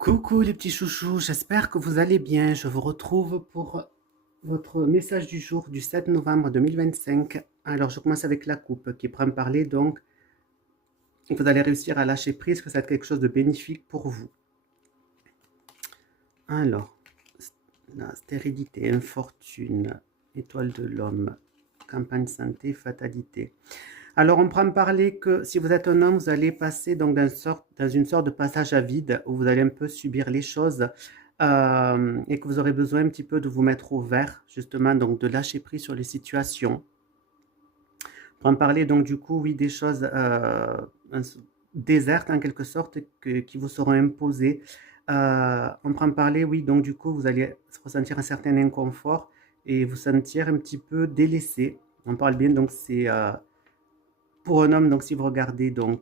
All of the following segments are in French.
Coucou les petits chouchous, j'espère que vous allez bien. Je vous retrouve pour votre message du jour du 7 novembre 2025. Alors je commence avec la coupe qui prend parler donc vous allez réussir à lâcher prise, que ça va être quelque chose de bénéfique pour vous. Alors, la stérilité, infortune, étoile de l'homme, campagne santé, fatalité. Alors, on prend parler que si vous êtes un homme, vous allez passer donc dans une sorte de passage à vide où vous allez un peu subir les choses et que vous aurez besoin un petit peu de vous mettre au vert, justement, donc de lâcher prise sur les situations. On prend parler donc du coup, oui, des choses désertes en quelque sorte qui vous seront imposées. On prend parler, oui, donc du coup, vous allez ressentir un certain inconfort et vous sentir un petit peu délaissé. On parle bien, donc c'est pour un homme, donc si vous regardez, donc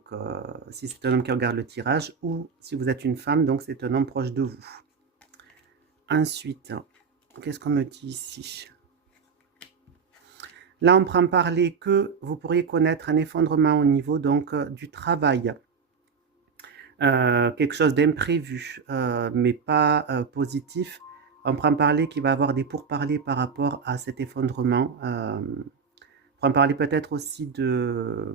si c'est un homme qui regarde le tirage, ou si vous êtes une femme, donc c'est un homme proche de vous. Ensuite, qu'est-ce qu'on me dit ici? Là, on prend parler que vous pourriez connaître un effondrement au niveau donc du travail. Quelque chose d'imprévu, mais pas positif. On prend parler qu'il va y avoir des pourparlers par rapport à cet effondrement. On prend parler peut-être aussi de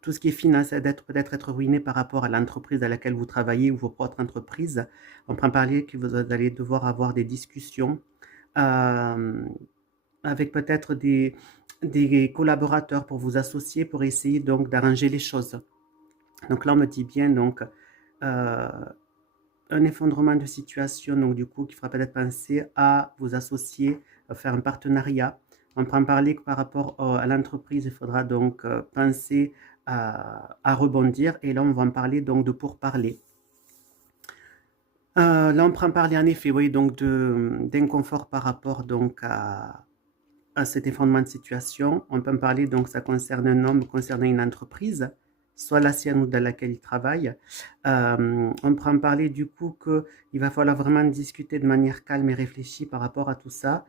tout ce qui est financier, peut-être être ruiné par rapport à l'entreprise à laquelle vous travaillez ou vos propres entreprises. On prend parler que vous allez devoir avoir des discussions avec peut-être des collaborateurs pour vous associer, pour essayer donc d'arranger les choses. Donc là, on me dit bien donc un effondrement de situation, donc du coup, qui fera peut-être penser à vous associer, à faire un partenariat. On prend parler que par rapport à l'entreprise, il faudra donc penser à rebondir. Et là, on va en parler donc de pourparler. Là, on prend parler en effet, oui, donc d'inconfort par rapport donc à cet effondrement de situation. On peut en parler, donc ça concerne un homme concernant une entreprise, soit la sienne ou dans laquelle il travaille. On peut en parler du coup qu'il va falloir vraiment discuter de manière calme et réfléchie par rapport à tout ça.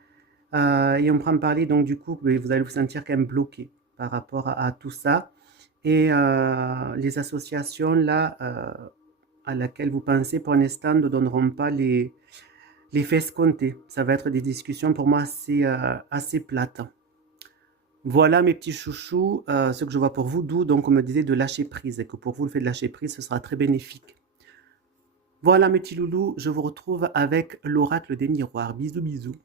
Et on peut en parler donc du coup, vous allez vous sentir quand même bloqué par rapport à tout ça. Et les associations là à laquelle vous pensez pour l'instant ne donneront pas l'effet escompté. Ça va être des discussions pour moi assez plates. Voilà mes petits chouchous, ce que je vois pour vous, d'où donc on me disait de lâcher prise, et que pour vous le fait de lâcher prise, ce sera très bénéfique. Voilà mes petits loulous, je vous retrouve avec l'oracle des miroirs. Bisous bisous.